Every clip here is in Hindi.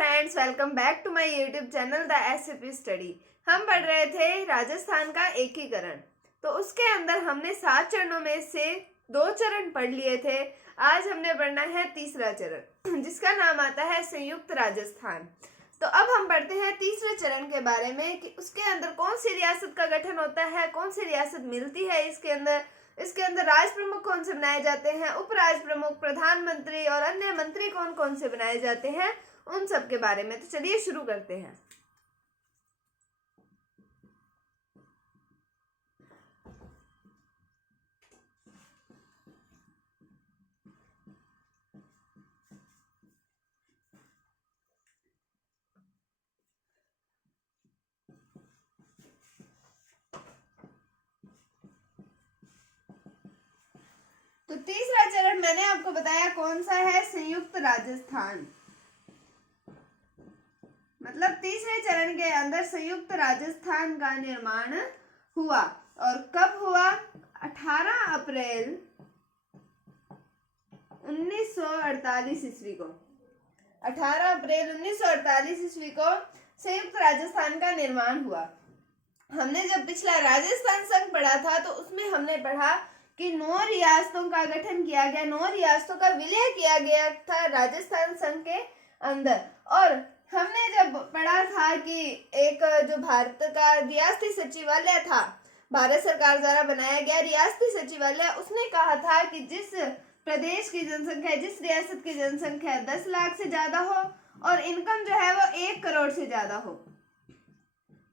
Friends, welcome back to my YouTube channel the SCP study. हम पढ़ रहे थे राजस्थान का एकीकरण। तो उसके अंदर हमने 7 चरणों में से 2 चरण पढ़ लिए थे। आज हमने पढ़ना है तीसरा चरण, जिसका नाम आता है संयुक्त राजस्थान। तो अब हम पढ़ते हैं तीसरे चरण के बारे में कि उसके अंदर कौन सी रियासत का गठन होता है, कौन सी रियासत मिलती है इसके अंदर राज प्रमुख कौन से बनाए जाते हैं, उपराज प्रमुख, प्रधानमंत्री और अन्य मंत्री कौन कौन से बनाए जाते हैं, उन सब के बारे में। तो चलिए शुरू करते हैं। तो तीसरा चरण मैंने आपको बताया कौन सा है, संयुक्त राजस्थान। मतलब तीसरे चरण के अंदर संयुक्त राजस्थान का निर्माण हुआ। और कब हुआ? 18 अप्रैल 1948 ईस्वी को। 18 अप्रैल 1948 ईस्वी को संयुक्त राजस्थान का निर्माण हुआ। हमने जब पिछला राजस्थान संघ पढ़ा था तो उसमें हमने पढ़ा कि 9 रियासतों का गठन किया गया, 9 रियासतों का विलय किया गया था राजस्थान संघ के अंदर। और हमने जब पढ़ा था कि एक जो भारत का रियासती सचिवालय था, भारत सरकार द्वारा बनाया गया रियासती सचिवालय, उसने कहा था कि जिस प्रदेश की जनसंख्या, जिस रियासत की जनसंख्या 10 लाख से ज्यादा हो और इनकम जो है वो 1 करोड़ से ज्यादा हो,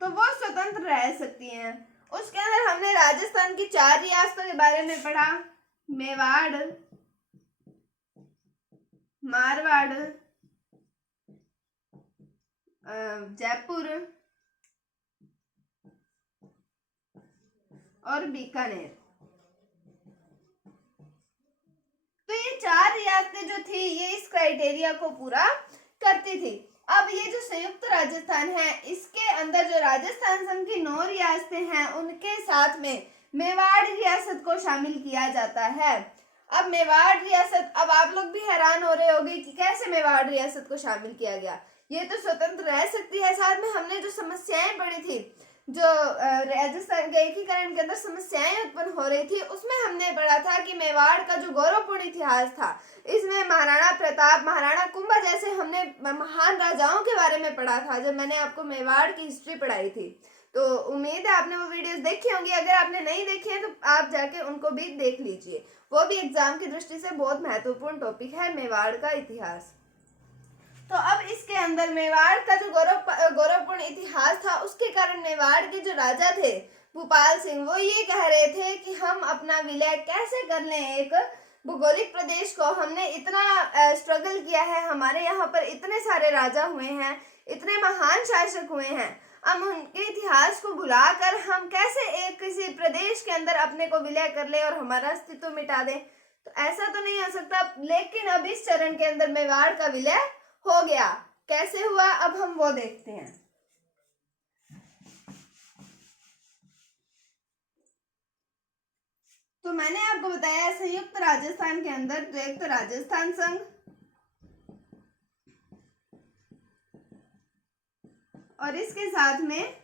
तो वो स्वतंत्र रह सकती हैं। उसके अंदर हमने राजस्थान की 4 रियासतों के बारे में पढ़ा, मेवाड़, मारवाड़, जयपुर और बीकानेर। तो ये 4 रियासतें जो थी ये इस क्राइटेरिया को पूरा करती थी। अब ये जो संयुक्त राजस्थान है, इसके अंदर जो राजस्थान संघ की 9 रियासतें हैं उनके साथ में मेवाड़ रियासत को शामिल किया जाता है। अब मेवाड़ रियासत, अब आप लोग भी हैरान हो रहे होंगे कि कैसे मेवाड़ रियासत को शामिल किया गया। ये तो स्वतंत्र रह सकती है। साथ में हमने जो समस्याएं पढ़ी थी, जो राजस्थान के एकीकरण के अंदर समस्याएं उत्पन्न हो रही थी, उसमें हमने पढ़ा था कि मेवाड़ का जो गौरवपूर्ण इतिहास था, इसमें महाराणा प्रताप, महाराणा कुंभा जैसे हमने महान राजाओं के बारे में पढ़ा था जब मैंने आपको मेवाड़ की हिस्ट्री पढ़ाई थी। तो उम्मीद है आपने वो वीडियोस देखी होंगी। अगर आपने नहीं देखी है तो आप जाके उनको भी देख लीजिए। वो भी एग्जाम की दृष्टि से बहुत महत्वपूर्ण टॉपिक है, मेवाड़ का इतिहास। तो अब इसके अंदर मेवाड़ का जो गौरवपूर्ण इतिहास था, उसके कारण मेवाड़ के जो राजा थे भूपाल सिंह, वो ये कह रहे थे कि हम अपना विलय कैसे कर लें एक भौगोलिक प्रदेश को। हमने इतना स्ट्रगल किया है, हमारे यहाँ पर इतने सारे राजा हुए हैं, इतने महान शासक हुए हैं, हम उनके इतिहास को भुलाकर हम कैसे एक किसी प्रदेश के अंदर अपने को विलय कर ले और हमारा अस्तित्व मिटा दें। तो ऐसा तो नहीं हो सकता। लेकिन अब इस चरण के अंदर मेवाड़ का विलय हो गया। कैसे हुआ, अब हम वो देखते हैं। तो मैंने आपको बताया संयुक्त राजस्थान के अंदर जो एक तो राजस्थान संघ और इसके साथ में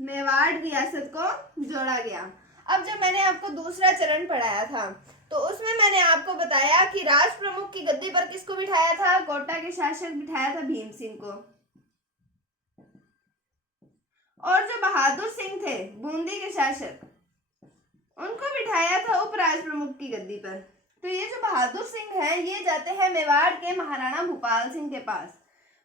मेवाड़ रियासत को जोड़ा गया। अब जब मैंने आपको दूसरा चरण पढ़ाया था तो उसमें मैंने आपको बताया कि राज प्रमुख की गद्दी पर किसको बिठाया था? कोटा के शासक बिठाया था भीम सिंह को। और जो बहादुर सिंह थे, बूंदी के शासक, उनको बिठाया था उपराज प्रमुख की गद्दी पर। तो ये जो बहादुर सिंह है, ये जाते हैं मेवाड़ के महाराणा भूपाल सिंह के पास।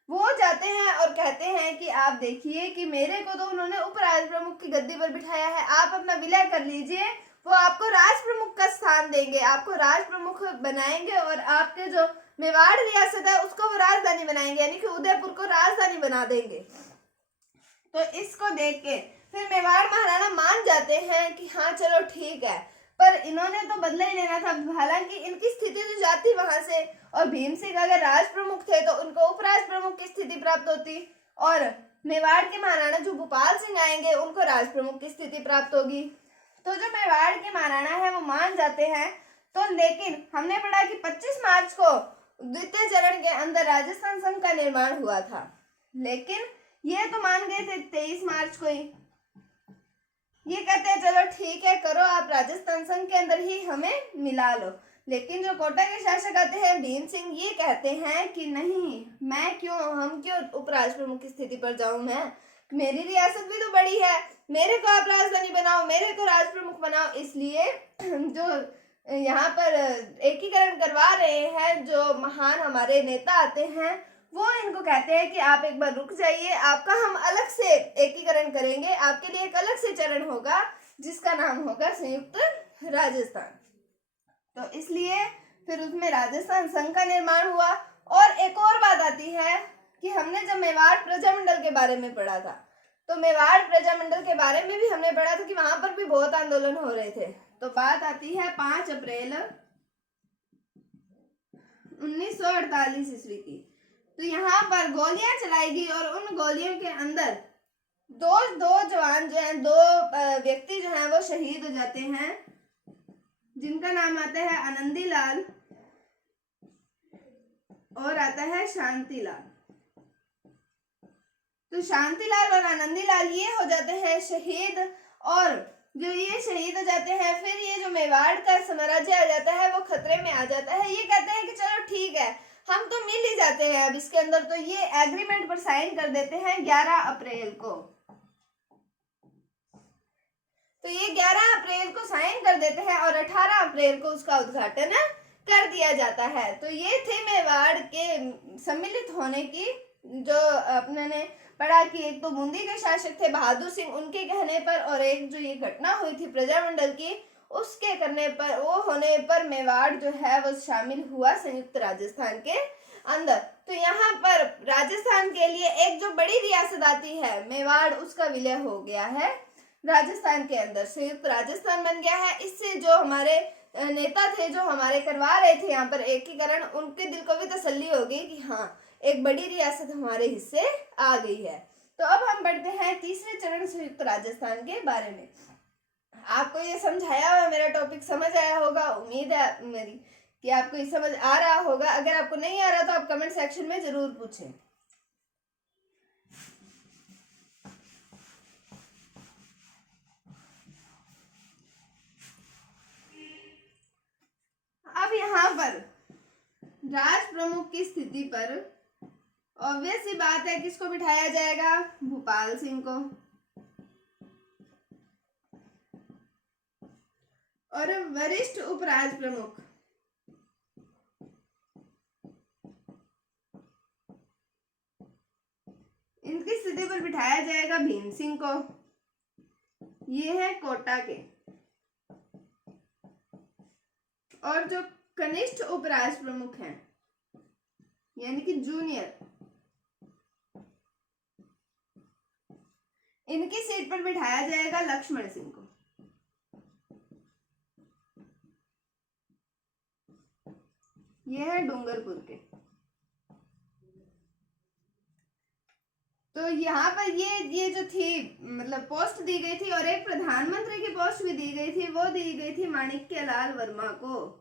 वो जाते हैं और कहते हैं कि आप देखिए कि मेरे को तो उन्होंने उपराज प्रमुख की गद्दी पर बिठाया है, आप अपना विलय कर लीजिए, वो आपको राज प्रमुख का स्थान देंगे, आपको राज प्रमुख बनाएंगे और आपके जो मेवाड़ रियासत है उसको वो राजधानी बनाएंगे, यानी कि उदयपुर को राजधानी बना देंगे। तो इसको देख के फिर मेवाड़ महाराणा मान जाते हैं कि हाँ चलो ठीक है, पर इन्होंने तो बदला ही लेना था। हालांकि इनकी स्थिति तो जाती वहां से, और भीम सिंह अगर राज प्रमुख थे तो उनको उपराज प्रमुख की स्थिति प्राप्त होती, और मेवाड़ के महाराणा जो भूपाल सिंह आएंगे उनको राज प्रमुख की स्थिति प्राप्त होगी। तो जो मेवाड़ के महाराणा है वो मान जाते हैं। तो लेकिन हमने पढ़ा कि 25 मार्च को द्वितीय चरण के अंदर राजस्थान संघ का निर्माण हुआ था, लेकिन ये तो मान गए थे 23 मार्च को ही। ये कहते हैं चलो ठीक है, करो आप राजस्थान संघ के अंदर ही हमें मिला लो। लेकिन जो कोटा के शासक आते हैं भीम सिंह, ये कहते हैं कि नहीं, हम क्यों उपराज प्रमुख की स्थिति पर जाऊं, मेरी रियासत भी तो बड़ी है, मेरे को आप राजधानी बनाओ, मेरे को राज प्रमुख बनाओ। इसलिए जो यहाँ पर एकीकरण करवा रहे हैं, जो महान हमारे नेता आते हैं, वो इनको कहते हैं कि आप एक बार रुक जाइए, आपका हम अलग से एकीकरण करेंगे, आपके लिए एक अलग से चरण होगा जिसका नाम होगा संयुक्त राजस्थान। तो इसलिए फिर उसमें राजस्थान संघ का निर्माण हुआ। और एक और बात आती है कि हमने जब मेवाड़ प्रजामंडल के बारे में पढ़ा था, तो मेवाड़ प्रजामंडल के बारे में भी हमने पढ़ा था कि वहां पर भी बहुत आंदोलन हो रहे थे। तो बात आती है 5 अप्रैल 1948 ईस्वी की। तो यहाँ पर गोलियां चलाई गई और उन गोलियों के अंदर दो जवान जो हैं, 2 व्यक्ति जो हैं वो शहीद हो जाते हैं, जिनका नाम आता है आनंदी लाल और आता है शांतिलाल। तो शांतिलाल और आनंदी लाल ये हो जाते हैं शहीद, और जो ये शहीद हो जाते हैं, फिर ये जो मेवाड़ का साम्राज्य आ जाता है वो खतरे में आ जाता है। ये कहते हैं कि चलो ठीक है, हम तो मिल ही जाते हैं अब इसके अंदर, तो ये एग्रीमेंट पर साइन कर देते हैं 11 अप्रैल को। तो ये 11 अप्रैल को साइन कर देते हैं और 18 अप्रैल को उसका उद्घाटन कर दिया जाता है। तो ये थे मेवाड़ के सम्मिलित होने की, जो अपने ने पढ़ा कि एक तो बूंदी के शासक थे बहादुर सिंह, उनके कहने पर, और एक जो ये घटना हुई थी प्रजामंडल की, उसके करने पर, वो होने पर मेवाड़ जो है वो शामिल हुआ संयुक्त राजस्थान के अंदर। तो यहाँ पर राजस्थान के लिए एक जो बड़ी रियासत आती है मेवाड़, उसका विलय हो गया है राजस्थान के अंदर, संयुक्त राजस्थान बन गया है। इससे जो हमारे नेता थे, जो हमारे करवा रहे थे यहाँ पर एकीकरण, उनके दिल को भी तसल्ली हो गई कि हाँ, एक बड़ी रियासत हमारे हिस्से आ गई है। तो अब हम बढ़ते हैं तीसरे चरण संयुक्त राजस्थान के बारे में। आपको ये समझाया हुआ मेरा टॉपिक समझ आया होगा, उम्मीद है मेरी कि आपको ये समझ आ रहा होगा। अगर आपको नहीं आ रहा तो आप कमेंट सेक्शन में जरूर पूछें। अब यहाँ पर राज प्रमुख की स्थिति पर ऑब्वियस सी बात है, किसको बिठाया जाएगा? भूपाल सिंह को। और वरिष्ठ उपराज प्रमुख इनकी स्थिति पर बिठाया जाएगा भीम सिंह को। ये है कोटा के। और जो कनिष्ठ उपराज प्रमुख हैं, यानी कि जूनियर, इनकी सीट पर बिठाया जाएगा लक्ष्मण सिंह को। ये है डूंगरपुर के। तो यहाँ पर ये जो थी, मतलब पोस्ट दी गई थी, और एक प्रधानमंत्री की पोस्ट भी दी गई थी, वो दी गई थी माणिक्यलाल वर्मा को।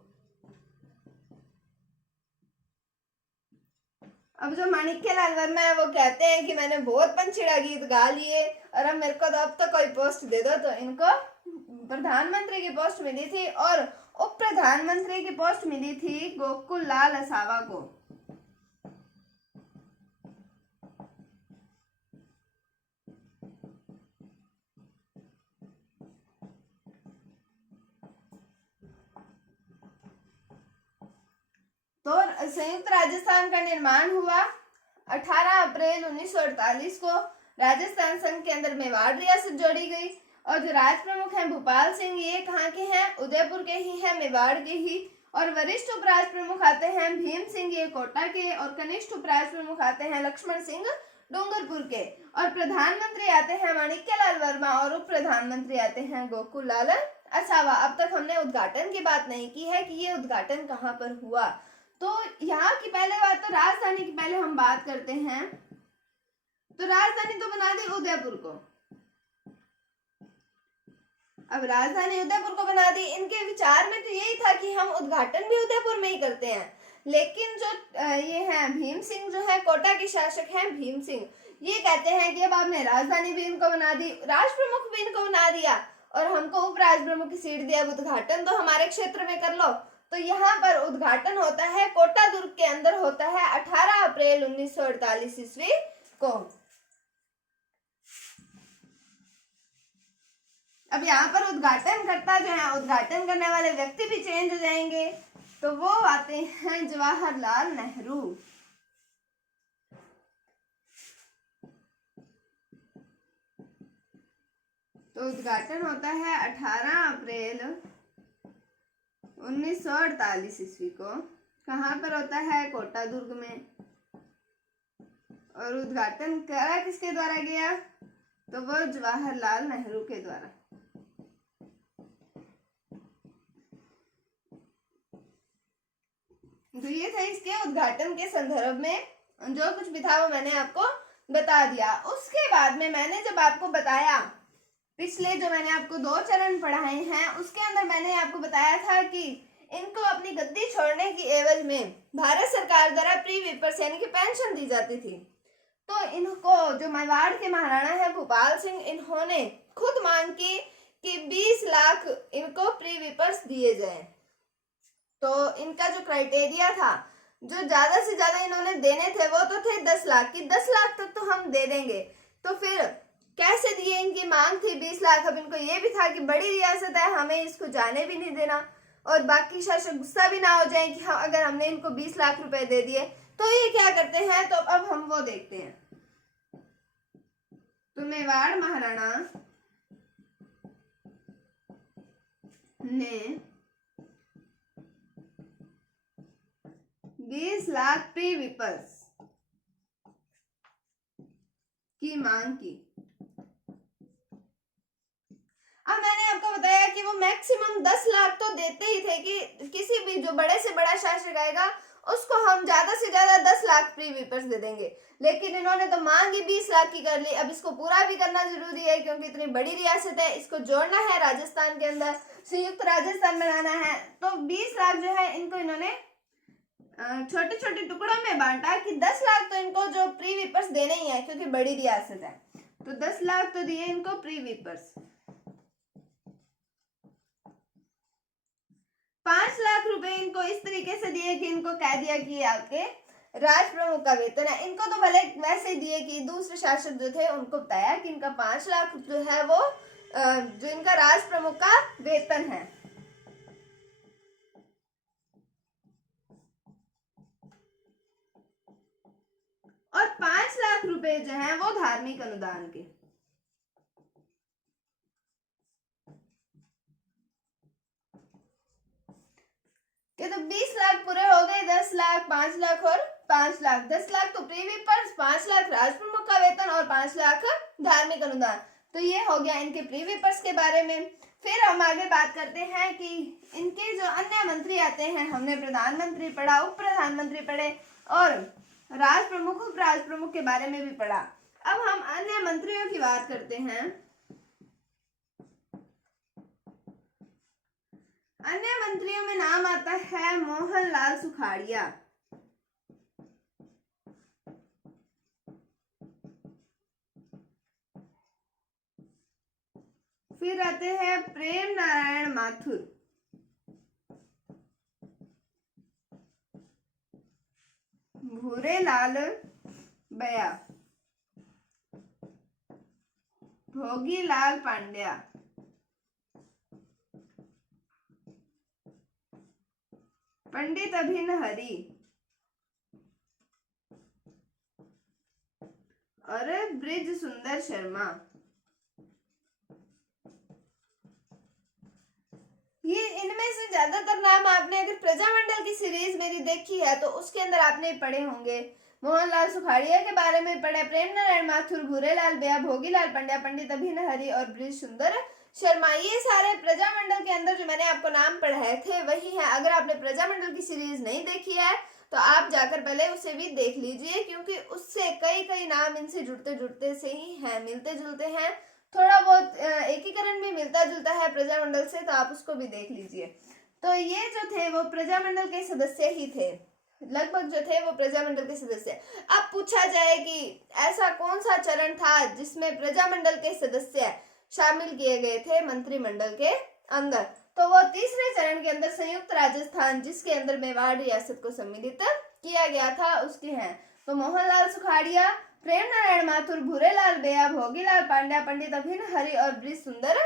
अब जो माणिक्यलाल वर्मा है वो कहते हैं कि मैंने बहुत पंछीड़ा गीत गा लिए और अब मेरे को तो अब तो कोई पोस्ट दे दो। तो इनको प्रधानमंत्री की पोस्ट मिली थी और उप प्रधानमंत्री की पोस्ट मिली थी गोकुल लाल असावा को। तो संयुक्त राजस्थान का निर्माण हुआ 18 अप्रैल 1948 को। राजस्थान संघ के अंदर मेवाड़ रियासत जोड़ी गई और जो राज प्रमुख हैं भूपाल सिंह, ये कहाँ के हैं? उदयपुर के ही हैं, मेवाड़ के ही। और वरिष्ठ उपराज प्रमुख आते हैं भीम सिंह, ये कोटा के, और कनिष्ठ उपराज प्रमुख आते हैं लक्ष्मण सिंह, डूंगरपुर के। और प्रधानमंत्री आते हैं माणिक्यलाल वर्मा और उप प्रधानमंत्री आते हैं गोकुल लाल असावा। अब तक हमने उद्घाटन की बात नहीं की है कि ये उद्घाटन कहाँ पर हुआ। तो यहाँ की पहले बात, तो राजधानी की पहले हम बात करते हैं। तो राजधानी तो बना दी उदयपुर को। अब राजधानी उदयपुर को बना दी। इनके विचार में तो यही था कि हम उद्घाटन भी उदयपुर में ही करते हैं, लेकिन जो ये है भीम सिंह जो है कोटा के शासक हैं भीम सिंह, ये कहते हैं कि अब आपने राजधानी भी इनको बना दी, राज प्रमुख भी इनको बना दिया और हमको उप राज प्रमुख की सीट दिया, उद्घाटन तो हमारे क्षेत्र में कर लो। तो यहाँ पर उद्घाटन होता है कोटा दुर्ग के अंदर, होता है 18 अप्रैल 1948 ईस्वी को। अब यहाँ पर उद्घाटन करता जो है, उद्घाटन करने वाले व्यक्ति भी चेंज हो जाएंगे, तो वो आते हैं जवाहरलाल नेहरू। तो उद्घाटन होता है 18 अप्रैल 1948 ईस्वी को। कहाँ पर होता है? कोटा दुर्ग में। और उद्घाटन करा किसके द्वारा गया? तो वो जवाहरलाल नेहरू के द्वारा। तो ये था इसके उद्घाटन के संदर्भ में, जो कुछ भी था वो मैंने आपको बता दिया। उसके बाद में मैंने जब आपको बताया, पिछले जो मैंने आपको 2 चरण पढ़ाए हैं उसके अंदर मैंने आपको बताया था कि इनको अपनी गद्दी छोड़ने की एवज में भारत सरकार द्वारा प्री विपर्स यानी कि पेंशन दी जाती थी। तो इनको जो मेवाड़ के महाराणा है भूपाल सिंह, इन्होंने खुद मांग की कि 20 लाख इनको प्री विपर्स दिए जाए। तो इनका जो क्राइटेरिया था, जो ज्यादा से ज्यादा इन्होंने देने थे वो तो थे 10 लाख की, 10 लाख तक तो हम दे देंगे। तो फिर कैसे दिए? इनकी मांग थी 20 लाख। अब इनको ये भी था कि बड़ी रियासत है, हमें इसको जाने भी नहीं देना और बाकी शासक गुस्सा भी ना हो जाए कि हाँ अगर हमने इनको 20 लाख रुपए दे दिए। तो ये क्या करते हैं? तो अब हम वो देखते हैं। तो मेवाड़ महाराणा ने 20 लाख प्री विपर्स की मांग की। अब मैंने आपको बताया कि वो मैक्सिमम 10 लाख तो देते ही थे कि किसी भी जो बड़े से बड़ा शासक आएगा उसको हम ज्यादा से ज्यादा 10 लाख प्री विपर्स दे देंगे। लेकिन इन्होंने तो मांग ही 20 लाख की कर ली। अब इसको पूरा भी करना जरूरी है क्योंकि इतनी बड़ी रियासत है, इसको जोड़ना है राजस्थान के अंदर, संयुक्त राजस्थान बनाना है। तो 20 लाख जो है इनको इन्होंने छोटे छोटे टुकड़ों में बांटा कि 10 लाख तो इनको जो प्री विपर्स देने ही है क्योंकि बड़ी रियासत है। तो 10 लाख तो दिए इनको प्री विपर्स। 5 लाख रुपए इनको इस तरीके से दिए कि इनको कह दिया कि आपके राज प्रमुख का वेतन है। इनको तो भले वैसे दिए कि दूसरे शासक जो थे उनको बताया कि इनका 5 लाख जो है वो जो इनका राज प्रमुख का वेतन है। और 5 लाख रुपए जो है वो धार्मिक अनुदान के। ये तो 20 लाख पूरे हो गए, 10 लाख, 5 लाख और 5 लाख। 10 लाख तो प्री विपर्स, 5 लाख राज प्रमुख का वेतन और 5 लाख धार्मिक अनुदान। तो ये हो गया इनके प्री विपर्स के बारे में। फिर हम आगे बात करते हैं कि इनके जो अन्य मंत्री आते हैं, हमने प्रधानमंत्री पढ़ा, उप प्रधानमंत्री पढ़े और राज प्रमुख, उप राज प्रमुख के बारे में भी पढ़ा। अब हम अन्य मंत्रियों की बात करते हैं। अन्य मंत्रियों में नाम आता है मोहनलाल सुखाड़िया, फिर आते हैं प्रेम नारायण माथुर, भूरेलाल बया, भोगीलाल पांड्या, पंडित अभिन्न हरि और ब्रिज सुंदर शर्मा। ये इनमें से ज्यादातर नाम आपने अगर प्रजामंडल की सीरीज मेरी देखी है तो उसके अंदर आपने पढ़े होंगे। मोहनलाल सुखाड़िया के बारे में पढ़े, प्रेम नारायण माथुर, भूरेलाल बया, भोगीलाल पांड्या, पंडित अभिन्न हरि और ब्रिज सुंदर शर्मा। ये सारे प्रजामंडल के अंदर जो मैंने आपको नाम पढ़ाए थे वही है। अगर आपने प्रजामंडल की सीरीज नहीं देखी है तो आप जाकर पहले उसे भी देख लीजिए क्योंकि उससे कई नाम इनसे जुड़ते जुड़ते से ही हैं, मिलते जुलते हैं, थोड़ा बहुत एकीकरण भी मिलता जुलता है प्रजामंडल से, तो आप उसको भी देख लीजिए। तो ये जो थे वो प्रजामंडल के सदस्य ही थे। लगभग जो थे वो प्रजामंडल के सदस्य। अब पूछा जाए कि ऐसा कौन सा चरण था जिसमें प्रजामंडल के सदस्य शामिल किए गए थे मंत्रिमंडल के अंदर, तो वो तीसरे चरण के अंदर संयुक्त राजस्थान, जिसके अंदर मेवाड़ रियासत को सम्मिलित किया गया था, उसके हैं। तो मोहनलाल सुखाड़िया, प्रेम नारायण माथुर, भूरेलाल बेया, भोगीलाल पांड्या, पंडित अभिन हरि और ब्रिज सुंदर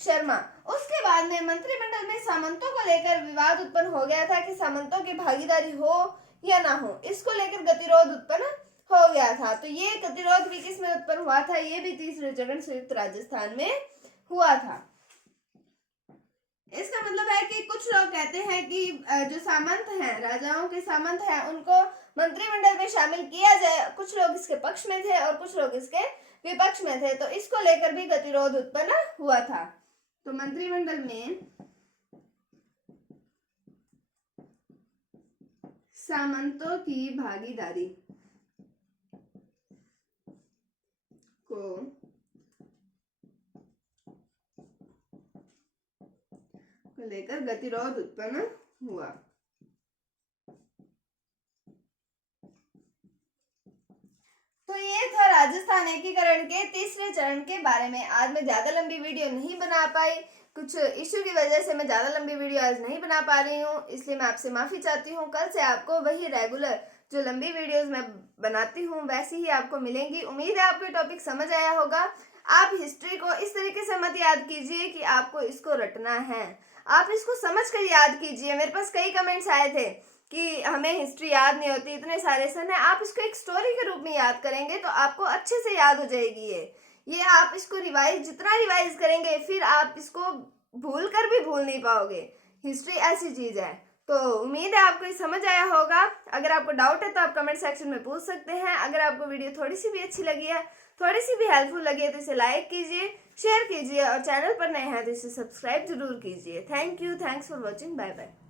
शर्मा। उसके बाद में मंत्रिमंडल में सामंतों को लेकर विवाद उत्पन्न हो गया था कि सामंतों की भागीदारी हो या ना हो, इसको लेकर गतिरोध उत्पन्न हो गया था। तो ये गतिरोध भी किस में उत्पन्न हुआ था, ये भी तीसरे चरण संयुक्त राजस्थान में हुआ था। इसका मतलब है कि कुछ लोग कहते हैं कि जो सामंत हैं, राजाओं के सामंत हैं, उनको मंत्रिमंडल में शामिल किया जाए। कुछ लोग इसके पक्ष में थे और कुछ लोग इसके विपक्ष में थे, तो इसको लेकर भी गतिरोध उत्पन्न हुआ था। तो मंत्रिमंडल में सामंतों की भागीदारी को लेकर गतिरोध उत्पन्न हुआ। तो ये था राजस्थान एकीकरण के तीसरे चरण के बारे में। आज मैं ज्यादा लंबी वीडियो नहीं बना पाई, कुछ इश्यू की वजह से मैं ज्यादा लंबी वीडियो आज नहीं बना पा रही हूँ, इसलिए मैं आपसे माफी चाहती हूँ। कल से आपको वही रेगुलर जो लंबी वीडियोस मैं बनाती हूँ वैसी ही आपको मिलेंगी। उम्मीद है आपको टॉपिक समझ आया होगा। आप हिस्ट्री को इस तरीके से मत याद कीजिए कि आपको इसको रटना है, आप इसको समझ कर याद कीजिए। मेरे पास कई कमेंट्स आए थे कि हमें हिस्ट्री याद नहीं होती, इतने सारे सन है। आप इसको एक स्टोरी के रूप में याद करेंगे तो आपको अच्छे से याद हो जाएगी। ये आप इसको रिवाइज, जितना रिवाइज करेंगे फिर आप इसको भूल कर भी भूल नहीं पाओगे। हिस्ट्री ऐसी चीज है। तो उम्मीद है आपको ये समझ आया होगा। अगर आपको डाउट है तो आप कमेंट सेक्शन में पूछ सकते हैं। अगर आपको वीडियो थोड़ी सी भी अच्छी लगी है, थोड़ी सी भी हेल्पफुल लगी है तो इसे लाइक कीजिए, शेयर कीजिए और चैनल पर नए हैं तो इसे सब्सक्राइब जरूर कीजिए। Thank you, thanks for watching, bye bye.